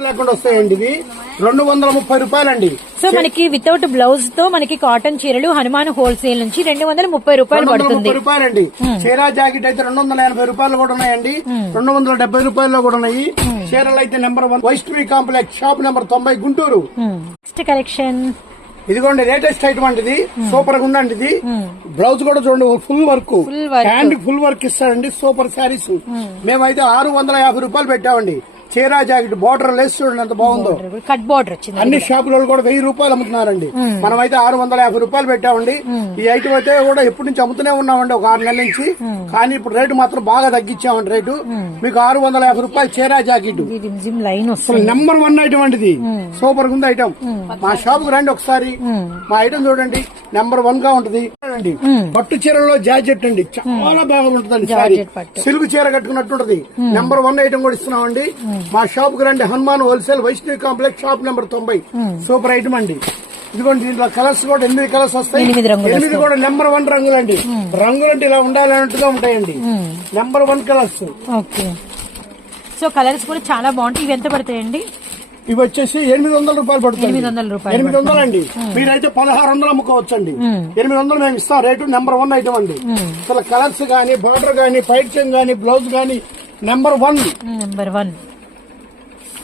లేకుండా వస్తాయండి. ఇవి 230 రూపాయలండి. సో మనకి వితౌట్ బ్లౌజ్ తో మనకి కాటన్ చీరలు హనుమాన్ హోల్సేల్ నుంచి 230 రూపాయలు పడుతుంది. 230 రూపాయలండి. చీరా జాకెట్ అయితే 280 రూపాయలు కూడా ఉన్నాయండి. 270 రూపాయల్లో కూడా ఉన్నాయి. చీరలు అయితే number 1 Vaishnavi complex shop number 90 Guntur. Next collection ఇదిగోండి లేటెస్ట్ ఐటమ్ అండి. ఇది సూపర్ గా ఉందండి. ఇది బ్లౌజ్ కూడా చూడండి full work hand full work ఇస్తాడండి. సూపర్ శారీస్ మేమైతే 650 రూపాయలు పెట్టామండి. చీరా జాకెట్ బోర్డర్ లేస్ చూడండి ఎంత బాగుందో. కట్ బోర్డర్ వచ్చింది. అన్ని షాపులలో కూడా 1000 రూపాయలు అమ్ముతున్నారండి. మనమైతే 650 రూపాయలు పెట్టామండి. ఈ ఐటమ్ అయితే కూడా ఎప్పటి నుంచి అమ్ముతూనే ఉన్నామండి, ఒక 6 నెలల నుంచి. కానీ ఇప్పుడు రేటు మాత్రం బాగా తగ్గించామండి. రేటు మీకు 650 రూపాయలు చీరా జాకెట్ నెంబర్ 1 ఐటమ్ అండి. ఇది సూపర్ గా ఉంది ఐటమ్. మా షాప్ కు రండి ఒకసారి. మా ఐటమ్ చూడండి నెంబర్ 1 గా ఉంటది. పట్టు చీరలో జాకెట్ అండి చాలా బాగా ఉంటుందండి. సిల్క్ చీర కట్టుకున్నట్టుంటది. నెంబర్ 1 ఐటమ్ కూడా ఇస్తున్నామండి. మా షాప్ కు రండి. Hanuman wholesale Vaishnavi complex shop number 90. Super item అండి. ఇదిగోండి దీంట్లో కలర్స్ కూడా 8 కలర్స్ వస్తాయి. 8 కూడా నెంబర్ 1 రంగులండి. రంగులంటే ఇలా ఉండాలన్నట్టుగా ఉంటాయండి. Number 1 colours. Okay. So colours కూడా చాలా బాగుంటాయి. ఇవి ఎంత పడతాయండి? ఇవి వచ్చేసి 800 రూపాయలు పడుతుంది. 800 అండి. మీరైతే 1600 అమ్ముకోవచ్చండి. 800 మేము ఇస్తాం రేటు. నెంబర్ 1 ఐటమ్ అండి. అసలు కలర్స్ గానీ, బార్డర్ గానీ, పైట్ చెంగ్ గానీ, బ్లౌజ్ గానీ నెంబర్ 1.